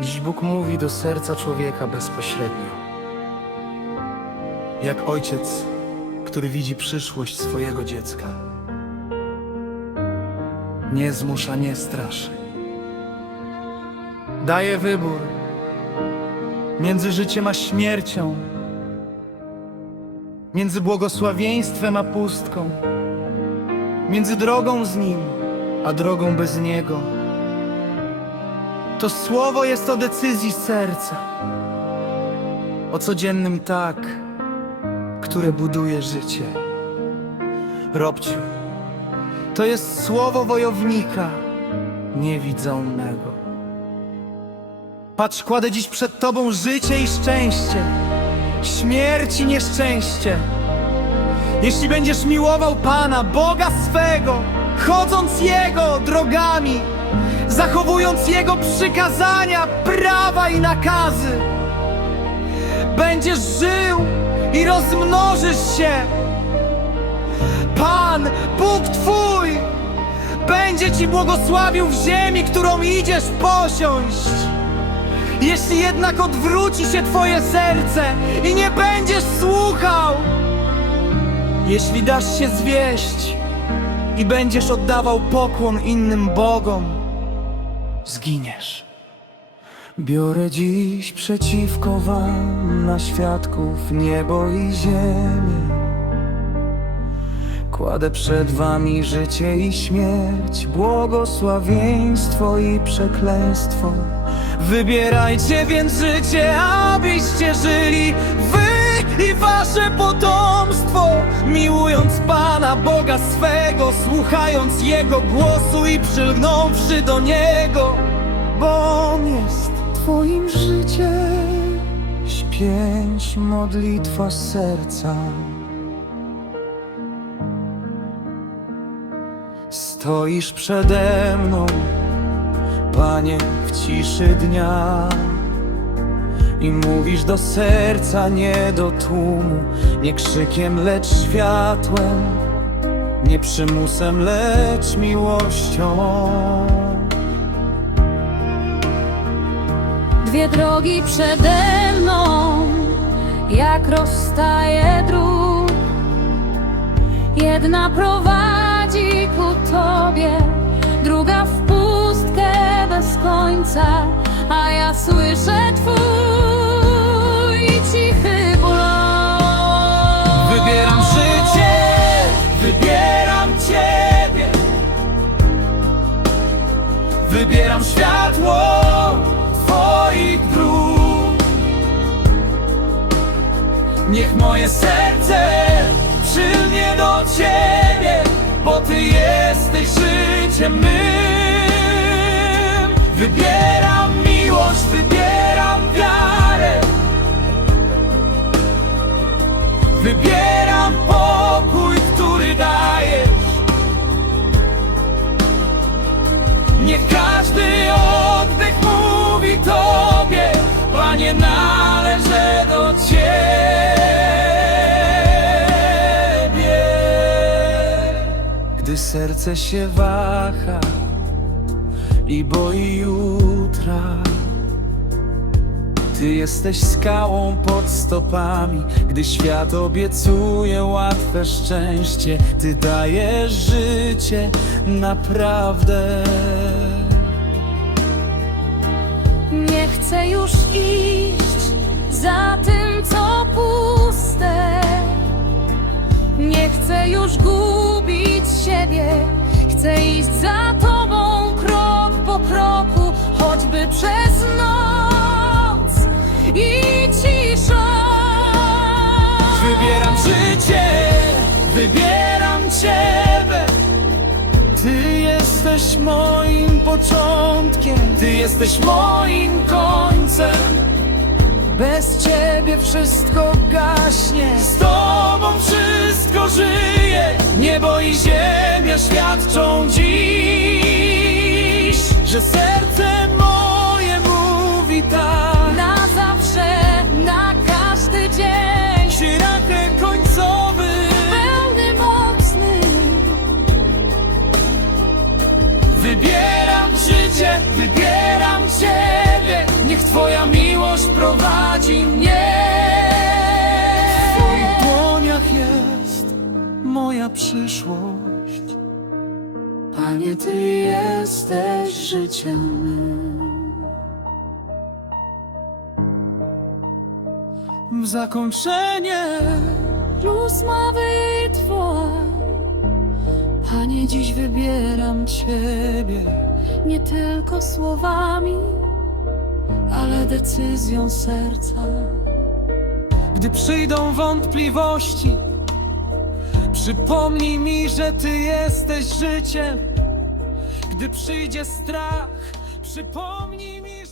Dziś Bóg mówi do serca człowieka bezpośrednio. Jak ojciec, który widzi przyszłość swojego dziecka. Nie zmusza, nie straszy. Daje wybór między życiem a śmiercią, między błogosławieństwem a pustką, między drogą z Nim a drogą bez Niego. To słowo jest o decyzji serca, o codziennym tak, które buduje życie. Robciu, to jest słowo wojownika niewidzonego. Patrz, kładę dziś przed Tobą życie i szczęście, śmierć i nieszczęście. Jeśli będziesz miłował Pana, Boga swego, chodząc Jego drogami, zachowując Jego przykazania, prawa i nakazy, będziesz żył i rozmnożysz się. Pan, Bóg Twój, będzie Ci błogosławił w ziemi, którą idziesz posiąść. Jeśli jednak odwróci się Twoje serce i nie będziesz słuchał, jeśli dasz się zwieść i będziesz oddawał pokłon innym bogom, zginiesz. Biorę dziś przeciwko wam na świadków niebo i ziemię. Kładę przed wami życie i śmierć, błogosławieństwo i przekleństwo. Wybierajcie więc życie, abyście żyli wy i wasze potomstwo, miłując Pana Boga swego, słuchając Jego głosu i przylgnąwszy do Niego, bo On jest Twoim życiem. Śpięć modlitwa serca. Stoisz przede mną, Panie, w ciszy dnia i mówisz do serca, nie do tłumu, nie krzykiem, lecz światłem, nie przymusem, lecz miłością. Dwie drogi przede mną, jak rozstaje dróg. Jedna prowadzi ku Tobie, druga w pustkę bez końca, a ja słyszę Twój Wybieram światło Twoich dróg. Niech moje serce przylnie do Ciebie, bo Ty jesteś życiem mym. Wybieram miłość, wybieram wiarę. Wybieram Serce się waha i boi jutra ty jesteś skałą pod stopami, gdy świat obiecuje łatwe szczęście. Ty dajesz życie naprawdę. Nie chcę już iść za tym, co puste. Nie chcę już siebie. Chcę iść za Tobą krok po kroku, choćby przez noc i ciszę. Wybieram życie, wybieram Ciebie. Ty jesteś moim początkiem, Ty jesteś moim końcem. Bez Ciebie wszystko gaśnie. Z Tobą wszystko żyje. Niebo i ziemia świadczą dziś, że serce moje mówi tak. Na zawsze, na każdy dzień, Szirakę końcowy. pełny mocny. Wybieram życie, wybieram Ciebie Niech Twoja miłość prowadzi przyszłość. Panie, Ty jesteś życiem. W zakończenie Plus ma wytwór Panie, dziś wybieram Ciebie, Nie tylko słowami ale decyzją serca. Gdy przyjdą wątpliwości, przypomnij mi, że Ty jesteś życiem. Gdy przyjdzie strach, przypomnij mi,